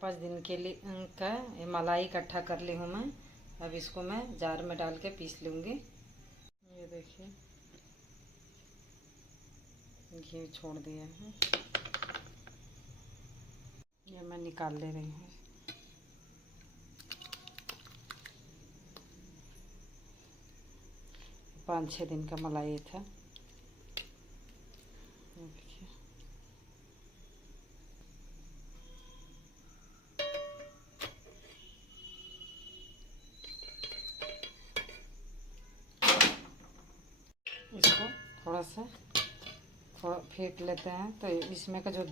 4-5 दिन के लिए का ये मलाई इकट्ठा कर ली हूँ मैं। अब इसको मैं जार में डाल के पीस लूँगी। ये देखिए घी छोड़ दिया है, ये मैं निकाल ले रही हूँ। पाँच 6 दिन का मलाई था। देखिए इसको थोड़ा फेंट लेते हैं तो इसमें का जो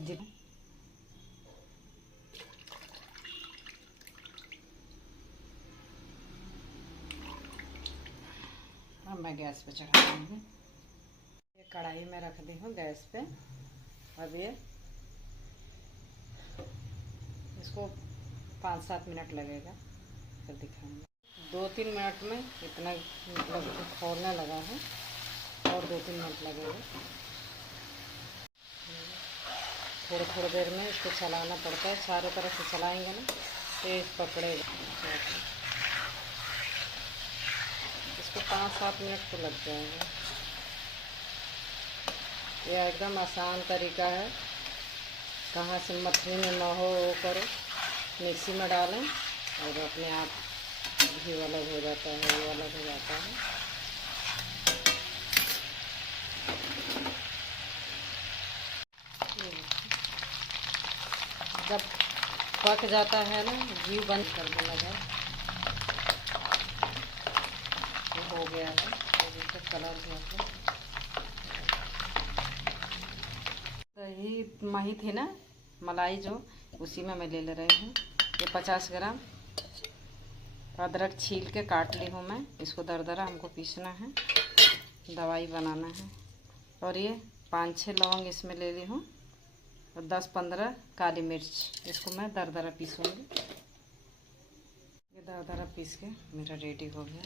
अब मैं गैस पे चढ़ा दूँगी। ये कढ़ाई में रख दी हूँ गैस पे। अब ये इसको 5-7 मिनट लगेगा, फिर दिखाएंगे। 2-3 मिनट में इतना मतलब खोलने लगा है और 2-3 मिनट लगेगा। थोड़ी थोड़ी देर में इसको चलाना पड़ता है, चारों तरफ से चलाएंगे ना तो ये पकड़ेगा। इसको 5-7 मिनट तो लग जाएंगे। यह एकदम आसान तरीका है, कहाँ से मथनी में ना हो वो करो, मिक्सी में डालें और अपने आप घी अलग हो जाता है, ये अलग हो जाता है। जब पक जाता है ना, घी बंद कर देना है। ये हो गया है, तो कलर भी दही मही थी ना मलाई जो, उसी में मैं ले रही हूँ। ये 50 ग्राम अदरक छील के काट ली हूँ मैं। इसको दरदरा हमको पीसना है, दवाई बनाना है। और ये 5-6 लौंग इसमें ले ली हूँ और 10-15 काली मिर्च, इसको मैं दरदरा पीसूँगी। ये दरदरा पीस के मेरा रेडी हो गया।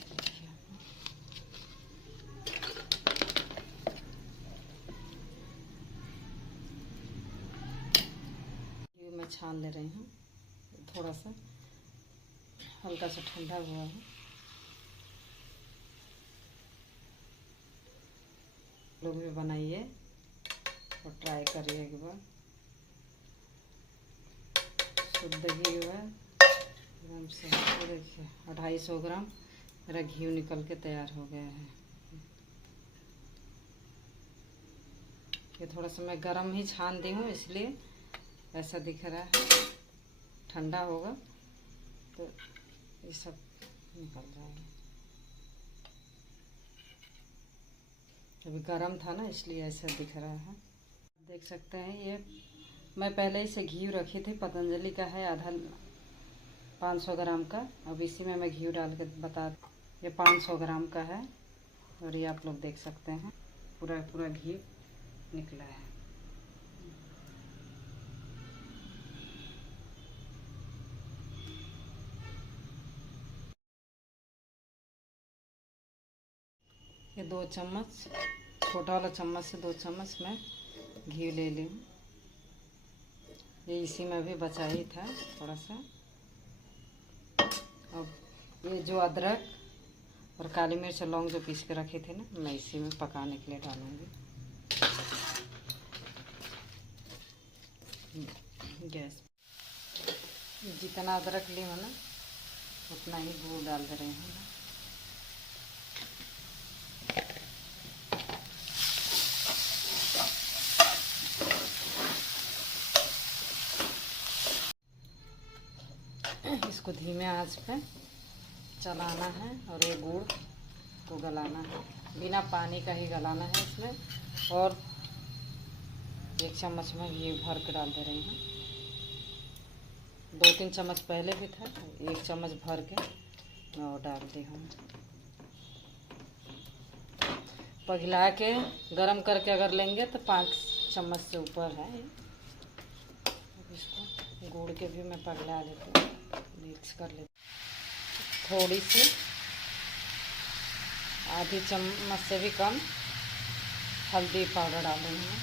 ये मैं छान ले रही हूँ, थोड़ा सा हल्का सा ठंडा हुआ है। लोग भी बनाइए और ट्राई करिए एक बार। शुद्ध घी हुआ एकदम से। देखिए 250 ग्राम मेरा घी निकल के तैयार हो गया है। ये थोड़ा सा मैं गरम ही छान दी हूँ, इसलिए ऐसा दिख रहा है। ठंडा होगा तो ये सब निकल जाएगा। अभी गरम था ना, इसलिए ऐसा दिख रहा है। देख सकते हैं ये मैं पहले ही से घी रखी थी, पतंजलि का है, आधा 500 ग्राम का। अब इसी में मैं घी डाल के बता, ये 500 ग्राम का है। और ये आप लोग देख सकते हैं पूरा घी निकला है। ये 2 चम्मच, छोटा वाला चम्मच से 2 चम्मच मैं घी ले ली। ये इसी में भी बचा ही था थोड़ा सा। अब ये जो अदरक और काली मिर्च लौंग जो पीस के रखे थे ना, मैं इसी में पकाने के लिए डालूँगी। गैस जितना अदरक ली हो ना, उतना ही गुड़ डाल दे रही हूँ। इसको धीमे आंच पे चलाना है और ये गुड़ को गलाना है, बिना पानी का ही गलाना है इसमें। और 1 चम्मच में घी भर के डाल दे रही हूँ। 2-3 चम्मच पहले भी था, 1 चम्मच भर के और डाल दी हूँ। पिघला के गरम करके अगर लेंगे तो 5 चम्मच से ऊपर है। इसको गुड़ के भी मैं पिघला लेती हूँ, मिक्स कर लेती हूँ। थोड़ी सी आधी चम्मच से भी कम हल्दी पाउडर डालूँगी मैं।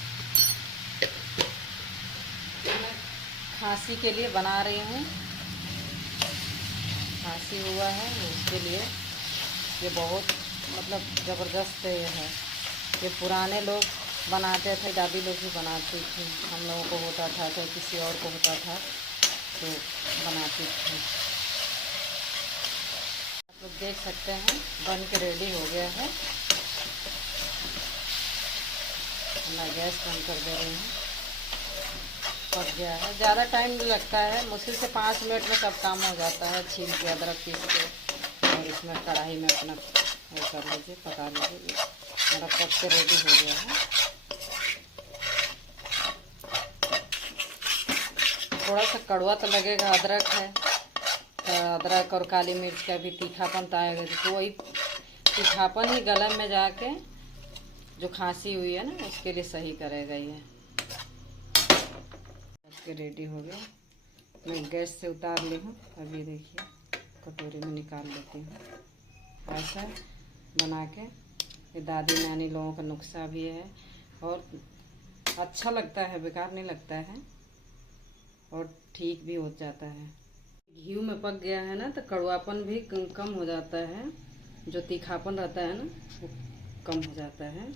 खांसी के लिए बना रही हूँ। खांसी हुआ है उसके लिए ये बहुत मतलब ज़बरदस्त है। ये पुराने लोग बनाते थे, दादी लोग भी बनाती थी, हम लोगों को होता था चाहे किसी और को होता था तो बनाती थी। आप लोग देख सकते हैं बन के रेडी हो गया है। मैं गैस बंद कर दे रही हूँ। पक गया है, ज़्यादा टाइम नहीं लगता है, मुश्किल से 5 मिनट में सब काम हो जाता है। छील के अदरक पीस के और इसमें कढ़ाई में अपना वो कर लीजिए, पका लीजिए। मेरा पक के रेडी हो गया है। थोड़ा सा कड़वा तो लगेगा, अदरक है तो अदरक और काली मिर्च का भी तीखापन तो आएगा, तो वही तीखापन ही गले में जाके जो खांसी हुई है ना उसके लिए सही करेगा ये। के रेडी हो गया, मैं गैस से उतार ली हूँ। अभी देखिए कटोरी में निकाल लेती हूँ। ऐसा बना के ये दादी नानी लोगों का नुस्खा भी है और अच्छा लगता है, बेकार नहीं लगता है और ठीक भी हो जाता है। घी में पक गया है ना तो कड़वापन भी कम हो जाता है, जो तीखापन रहता है ना वो कम हो जाता है।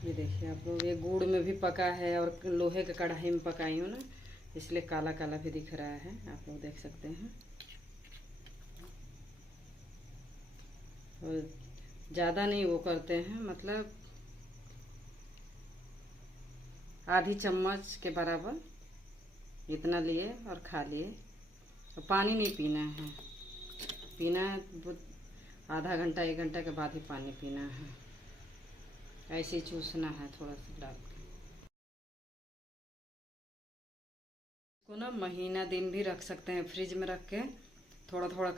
ये देखिए आप लोग, ये गुड़ में भी पका है और लोहे के कढ़ाई में पकाई हूँ ना, इसलिए काला काला भी दिख रहा है, आप लोग देख सकते हैं। और ज़्यादा नहीं वो करते हैं, मतलब आधी चम्मच के बराबर इतना लिए और खा लिए। तो पानी नहीं पीना है, पीना है आधा घंटा 1 घंटा के बाद ही पानी पीना है। ऐसे ही चूसना है थोड़ा सा डाल के। इसको ना महीना दिन भी रख सकते हैं फ्रिज में रख के, थोड़ा थोड़ा